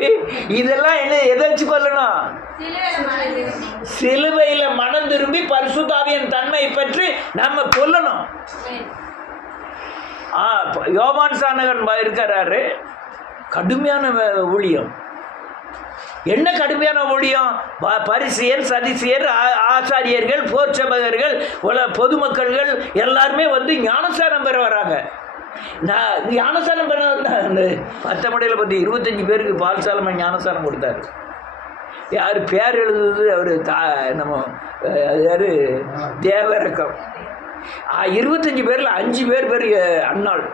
இதெல்லாம் என்ன எதை வச்சு கொல்லணும்? சிலுவையில மனம் திரும்பி பரிசுத்த ஆவியின் தன்மையை பற்றி நம்ம கொல்லணும். யோவான் சானகன் இருக்கிறாரு, கடுமையான ஊழியம். என்ன கடுமையான ஊழியம்? பரிசேயர், சதிசேயர், ஆசாரியர்கள், போர்ச்சபகர்கள், பொதுமக்கள்கள் எல்லாருமே வந்து ஞானஸ்தானம் பெற வராங்க. ஞானஸ்தானம் பெற அந்த 10 மடையில் பற்றி 25 பேருக்கு பால்சாலமா ஞானஸ்தானம் கொடுத்தாரு. யார் பேர் எழுதுறது? அவர் நம்ம யார்? தேவரக்கம். 25 பேரில் 5 பேர் அன்னாள்.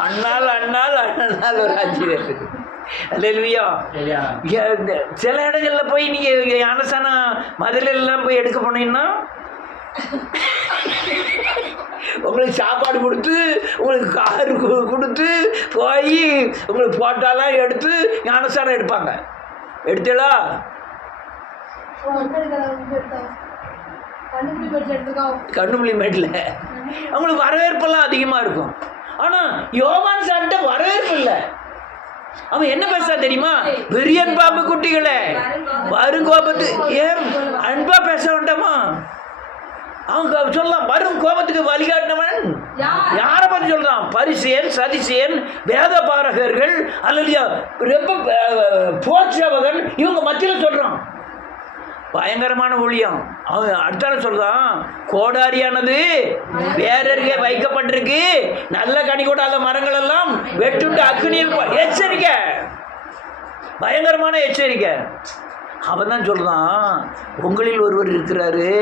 அந்த அண்ணால் ஒரு 5 பேர். அல்லேலூயா. சில இடங்கள்ல போய் நீங்க ஞானஸ்தானம் மதுரையிலாம் போய் எடுக்க போனீங்கன்னா உங்களுக்கு சாப்பாடு கொடுத்து, உங்களுக்கு காரு கொடுத்து போய் உங்களுக்கு போட்டாலாம் எடுத்து ஞானஸ்தானம் எடுப்பாங்க. எடுத்தீங்களா? கண்ணுமொழி மேட்டில் அவங்களுக்கு வரவேற்பெல்லாம் அதிகமாக இருக்கும். ஆனால் யோவான் சார்ட்ட வரவேற்பு இல்லை. அவன் என்ன பேச தெரியுமா? பெரியன் பாம்பு குட்டிகளே வரும் கோபத்து ஏன் அன்பா பேச வேண்டாமா? அவங்க சொல்லலாம், வரும் கோபத்துக்கு வழிகாட்டினவன் யாரை பற்றி சொல்றான்? பரிசேயன், சதிசேயன், வேத பாரகர்கள், அல்லது போற்றவகன், இவங்க மத்தியில் சொல்றான். பயங்கரமான ஊழியம். அவன் அடுத்தால சொல்றான், கோடாரியானது வேறருகே வைக்கப்பட்டிருக்கு, நல்ல கனி கூடாத மரங்கள் எல்லாம் வெட்டுண்டு அக்னியில். எச்சரிக்கை, பயங்கரமான எச்சரிக்கை. அவன் தான் சொல்றான், உங்களில் ஒருவர் இருக்கிறாரு,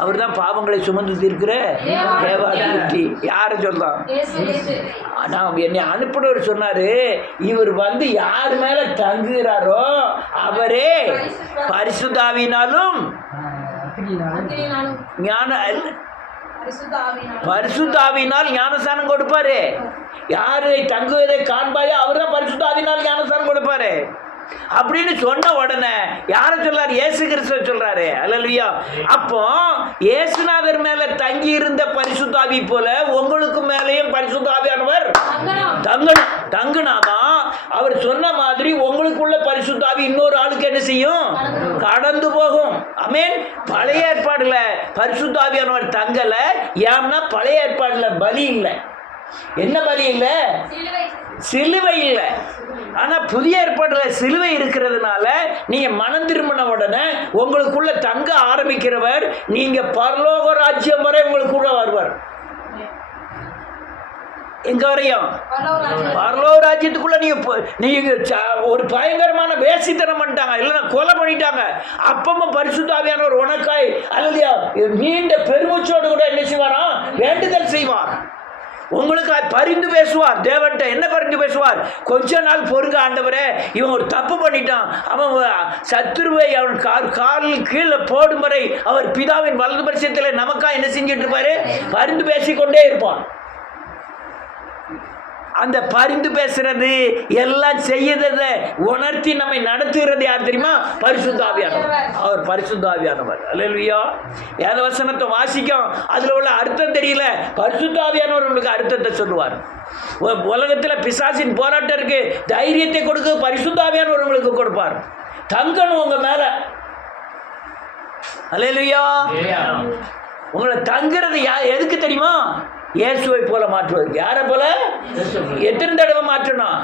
அவர் தான் பாவங்களை சுமந்து தீர்க்கிற தேவாதி. யாரை சொல்றான்? நான் என்னை அனுப்பினவர் சொன்னாரு, இவர் வந்து யார் மேல தங்குகிறாரோ அவரே பரிசுத்த ஆவியினாலும் பரிசுத்த ஆவியினால் ஞானஸ்தானம் கொடுப்பாரு. யாரை தங்குவதை காண்பாயோ அவர் தான் பரிசுத்த ஆவியினால் ஞானஸ்தானம் கொடுப்பாரு அப்படின்னு சொன்ன உடனே யாரை சொல்றாரு? இயேசு கிறிஸ்துவ சொல்றாரு. அல்லேலூயா. அப்போ இயேசுநாதர் மேல தங்கி இருந்த பரிசுத்த ஆவி போல உங்களுக்கு மேலேயும் பரிசுத்த ஆவியானவர் தங்குனாதான் அவர் சொன்ன மாதிரி உங்களுக்குள்ள பரிசுத்த ஆவி இன்னொரு ஆளுக்கு என்ன செய்யும்? கடந்து போகும். ஆமென். பழைய ஏற்பாடுல பரிசுத்த ஆவியானவர் தங்கல. ஏன்னா பழைய ஏற்பாடுல பலி இல்லை. என்ன பலி இல்லை? சிலுவை இல்லை. ஆனால் புதிய ஏற்பாட்டில் சிலுவை இருக்கிறதுனால நீங்கள் மனம் திரும்பின உடனே உங்களுக்குள்ள தங்க ஆரம்பிக்கிறவர் நீங்கள் பரலோக ராஜ்யம் வரை உங்களுக்குள்ள வருவார். எங்க வரையும்? பரலோக ராஜ்யத்துக்குள்ள நீங்க ஒரு பயங்கரமான வேசித்தனம் பண்ணிட்டாங்க, இல்லைன்னா கொலை பண்ணிட்டாங்க. அப்பமும் பரிசுத்த ஆவியானவர் உனக்காய் அல்லையா நீண்ட பெருமூச்சோடு கூட என்ன செய்வாராம்? வேண்டுதல் செய்வார். உங்களுக்கு பரிந்து பேசுவார். தேவன்கிட்ட என்ன பரிந்து பேசுவார்? கொஞ்ச நாள் பொறுங்க ஆண்டவரே, இவன் ஒரு தப்பு பண்ணிட்டான், அவன் சத்துருவை அவன் காலில் கீழே போடும் வரை அவர் பிதாவின் வலது பரிசத்தில் நமக்கா என்ன செஞ்சுட்டு இருப்பாரு? பரிந்து பேசிக்கொண்டே இருப்பான். அந்த பரிந்து பேசுறது எல்லாம் செய்யறதை உணர்த்தி நம்மை நடத்துகிறது யார் தெரியுமா? பரிசுத்த ஆவியானவர். அவர் பரிசுத்த ஆவியானவர். அல்லேலூயா. வேத வசனத்தை வாசிக்கும், அதுல உள்ள அர்த்தம் தெரியல, பரிசுத்த ஆவியானவர் உங்களுக்கு அர்த்தத்தை சொல்லுவார். உலகத்தில் பிசாசின் போராட்டம் இருக்கு, தைரியத்தை கொடுக்க பரிசுத்த ஆவியானவர் உங்களுக்கு கொடுப்பார். தங்கணும் உங்க மேல. அல்லேலூயா. உங்களை தங்குறது எதுக்கு தெரியுமா? இயேசுவை போல மாற்றுவது. யாரை போல? எத்தனை தடவை மாற்றணும்?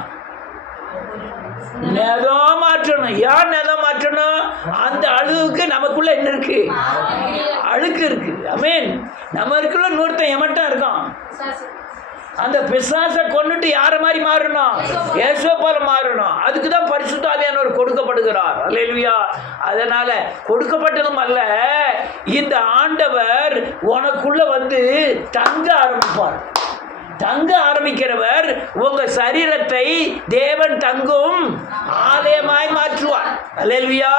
நெதம் மாற்றணும். யார் நெதம் மாற்றணும்? அந்த அழுவுக்கு நமக்குள்ள என்ன இருக்கு? அழுக்கு இருக்கு. ஆமென். நம்ம இருக்குள்ள நூறுத்த எமட்டம் இருக்கான். அந்த பிசாசை கொண்டுட்டு யார மாதிரி மாறணும்? இயேசுவை போல மாறணும். அதுக்கு தான் பரிசுத்த ஆவியானவர் கொடுக்கப்படுகிறார். அல்லேலூயா. அதனால கொடுக்கப்பட்டதும் அல்ல, இந்த ஆண்டவர் உனக்குள்ள வந்து தங்க ஆரம்பிப்பார். தங்க ஆரம்பிக்கிறவர் உங்க சரீரத்தை தேவன் தங்கும் ஆலயமாய் மாற்றுவார். அல்லேலூயா.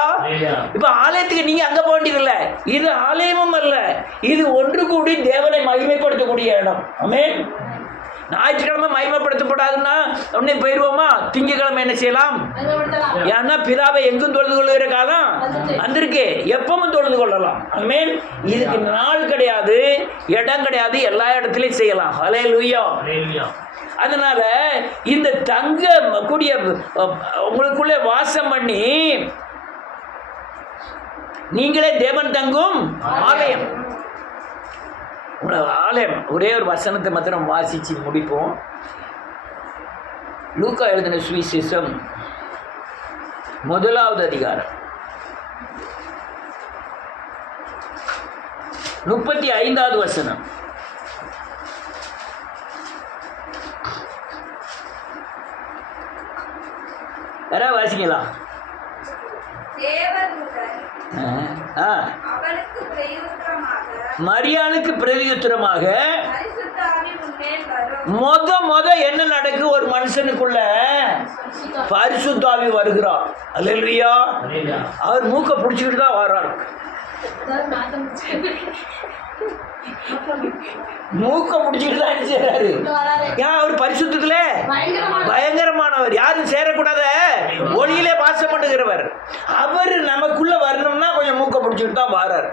இப்ப ஆலயத்துக்கு நீங்க அங்க போக வேண்டியதில்லை. இது ஆலயமும் அல்ல, இது ஒன்று கூடி தேவனை மகிமைப்படுத்தக்கூடிய இடம். ஆமென். ஞாயிற்றுக்கிழமை மகிமைப்படுத்தப்படாதுன்னா உடனே போயிடுவோமா? திங்கக்கிழமை என்ன செய்யலாம்? ஏன்னா பிதாவை எங்கும் தொழுது கொள்கிற காலம் வந்திருக்கு. எப்பவும் தொழுது கொள்ளலாம். ஆமென். இதுக்கு நாள் கிடையாது, இடம் கிடையாது, எல்லா இடத்துலையும் செய்யலாம். ஹல்லேலூயா. அதனால இந்த தங்க கூடிய உங்களுக்குள்ளே வாசம் பண்ணி நீங்களே தேவன் தங்கும் ஆலயம். ஆலயம். ஒரே ஒரு வசனத்தை மாத்திரம் வாசிச்சு முடிப்போம். லூக்கா எழுதின சுவிசேஷம் 1வது அதிகாரம் 35வது வசனம். யாரா வாசிக்கலாம்? மரியாளுக்கு பிரதியுத்தரமாக மொத என்ன நடக்கு? ஒரு மனுஷனுக்குள்ள பரிசுத்த ஆவி வருகிறார். அல்லேலூயா. அவர் மூக்க பிடிச்சிக்கிட்டு தான் வர்றார். மூக்க பிடிச்சிக்கிட்டு தான் செய்யறாரு. ஏன்? அவர் பரிசுத்தத்துல பயங்கரமானவர். யாரும் சேரக்கூடாத ஒளியிலே வாசம் பண்ணுகிறவர். அவர் நமக்குள்ள வரணும்னா கொஞ்சம் மூக்க பிடிச்சிக்கிட்டு தான் வர்றார்.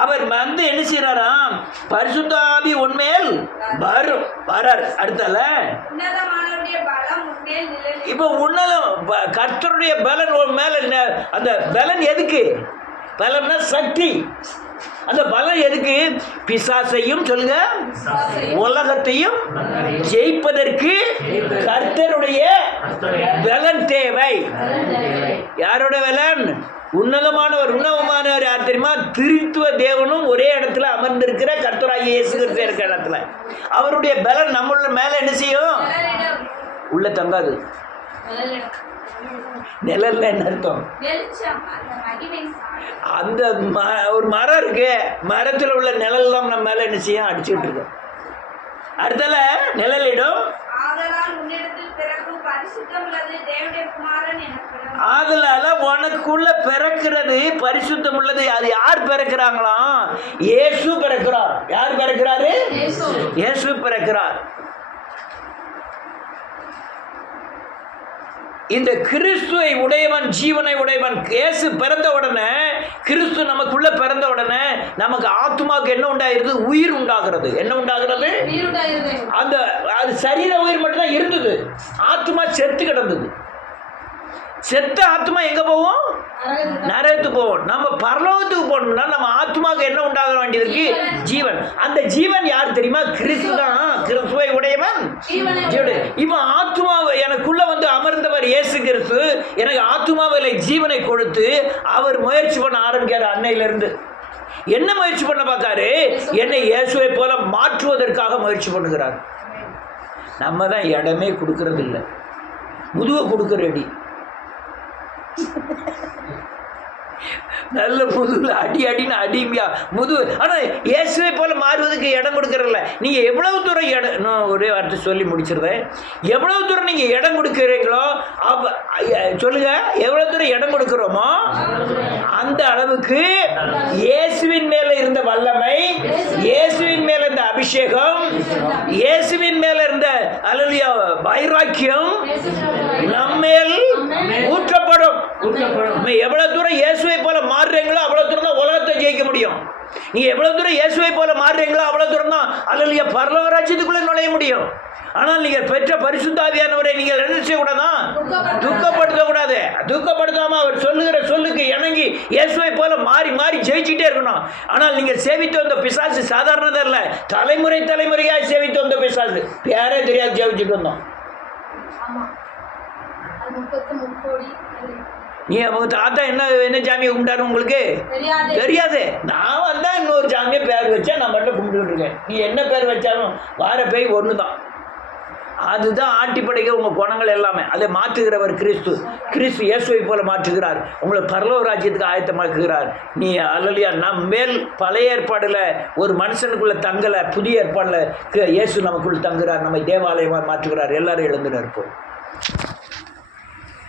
அவர் வந்து என்ன செய்யறாராம்? பரிசுத்த ஆவி உன்மேல் வரார். அடுத்தால இப்ப உன்னலும் கர்த்தருடைய பலன் உன் மேல. அந்த பலன் எதுக்கு? பலன்னா சக்தி. அந்த பலன் எதுக்கு? பிசாசையும் சொல்லுங்க, உலகத்தையும் ஜெயிப்பதற்கு கர்த்தருடைய பலன் தேவை. யாரோட பலன்? உன்னதமானவர். உன்னதமானவர் யார் தெரியுமா? திருத்துவ தேவனும் ஒரே இடத்துல அமர்ந்திருக்கிற கர்த்தராகிய இயேசு கிறிஸ்து இருக்கிற இடத்துல அவருடைய பலன் நம்ம மேல என்ன செய்யும்? உள்ள தங்காது. நிழல்ல என்ன அர்த்தம்? அந்த ஒரு மரம் இருக்கு, மரத்தில் உள்ள நிழல் தான் நம்ம மேல என்ன செய்யும்? அடிச்சுட்டு இருக்கோம். அடுத்தல நிழலிடும். அதனால உனக்குள்ள பிறக்கிறது பரிசுத்தம் உள்ளது. அது யார் பிறக்கிறாங்களாம்? இயேசு பிறக்கிறார். யார் பிறக்கிறாரு? இயேசு பிறக்கிறார். இந்த கிறிஸ்துவை உடையவன், ஜீவனை உடையவன். இயேசு பிறந்த உடனே, கிறிஸ்து நமக்குள்ள பிறந்த உடனே நமக்கு ஆத்மாவுக்கு என்ன உண்டாகிறது? உயிர் உண்டாகிறது. என்ன உண்டாகிறது? அந்த அது சரீர உயிர் மட்டும்தான் இருந்தது, ஆத்மா செத்து கிடந்தது. செத்த ஆத்மா எங்கே போவோம்? நரகத்துக்கு போவோம். நம்ம பரலோகத்துக்கு போகணும்னா நம்ம ஆத்மாவுக்கு என்ன உண்டாக வேண்டியது இருக்கு? ஜீவன். அந்த ஜீவன் யார் தெரியுமா? கிறிஸ்து தான். கிறிஸ்துவை உடையவன் ஜீவன். இப்போ ஆத்மாவை எனக்குள்ள வந்து அமர்ந்தவர் இயேசு கிறிஸ்து எனக்கு ஆத்மாவில் ஜீவனை கொடுத்து அவர் முயற்சி பண்ண ஆரம்பிக்காரு. அன்னையிலிருந்து என்ன முயற்சி பண்ண பார்க்காரு? என்னை இயேசுவை போல மாற்றுவதற்காக முயற்சி பண்ணுகிறார். நம்ம தான் இடமே கொடுக்கறது இல்லை, முதுவை கொடுக்குற அடி. நல்ல முதுகுல அடி அடின்னு அடிமையா முதுகு. ஆனால் இயேசுவை போல மாறுவதுக்கு இடம் கொடுக்கறதில்ல. நீங்கள் எவ்வளவு தூரம் இடம், நான் ஒரே வார்த்தை சொல்லி முடிச்சிருந்தேன். எவ்வளவு தூரம் நீங்கள் இடம் கொடுக்குறீங்களோ சொல்லுங்க, எவ்வளவு தூரம் இடம் கொடுக்குறோமோ அந்த அளவுக்கு இயேசுவின் மேல இருந்த வல்லமை, இயேசுவின் மேல இருந்த அபிஷேகம், இயேசுவின் மேல இருந்த அல்லேலூயா வைராக்கியம் நம்மேல் ஊற்றப்படும். எவ்வளவு தூரம் இயேசுவை போல மாறுறீங்களோ அவ்வளவு தூரம் தான் உலகத்தை ஜெயிக்க முடியும். நீங்க எவ்வளவு தூரம் இயேசுவை போல மாறுறீங்களோ அவ்வளவு தூரம் தான் அல்லேலூயா பரலோக ராஜ்யத்துக்குள்ள நுழைய முடியும். ஆனால் நீங்கள் பெற்ற பரிசுத்த ஆவியானவரை நீங்கள் என்ன செய்யக்கூடாதா? துக்கப்படுத்தக்கூடாது. துக்கப்படுத்தாம அவர் சொல்லுகிற சொல்லுக்கு இணங்கி இயேசுவை போல மாறி மாறி ஜெயிச்சுட்டே இருக்கணும். ஆனால் நீங்கள் சேவித்து வந்த பிசாசு சாதாரணதா இல்லை, தலைமுறை தலைமுறையாக சேவித்து வந்த பிசாசு. பேரே தெரியாது ஜெயிச்சுட்டு வந்தோம். நீ அவங்க தாத்தா என்ன சாமியை கும்பிட்டாரு உங்களுக்கு தெரியாது. நான் வந்தா இன்னொரு சாமியை பேர் வச்சா நான் மட்டும் கும்பிட்டுக்கிட்டு இருக்கேன். நீ என்ன பேர் வச்சாலும் வார பேய் ஒன்று தான். அதுதான் ஆட்டி படைக்க உங்கள் குணங்கள் எல்லாமே. அதை மாற்றுகிறவர் கிறிஸ்து. கிறிஸ்து இயேசுவை போல மாற்றுகிறார், உங்களை பரலோக ராஜ்யத்துக்கு ஆயத்தமாக்குகிறார். நீ அல்லையா நம் மேல் பழைய ஏற்பாடுல ஒரு மனுஷனுக்குள்ள தங்கலை, புதிய ஏற்பாடுல இயேசு நமக்குள் தங்குகிறார், நம்மை தேவாலயமாக மாற்றுகிறார். எல்லாரும் எழுந்து நிற்போம்.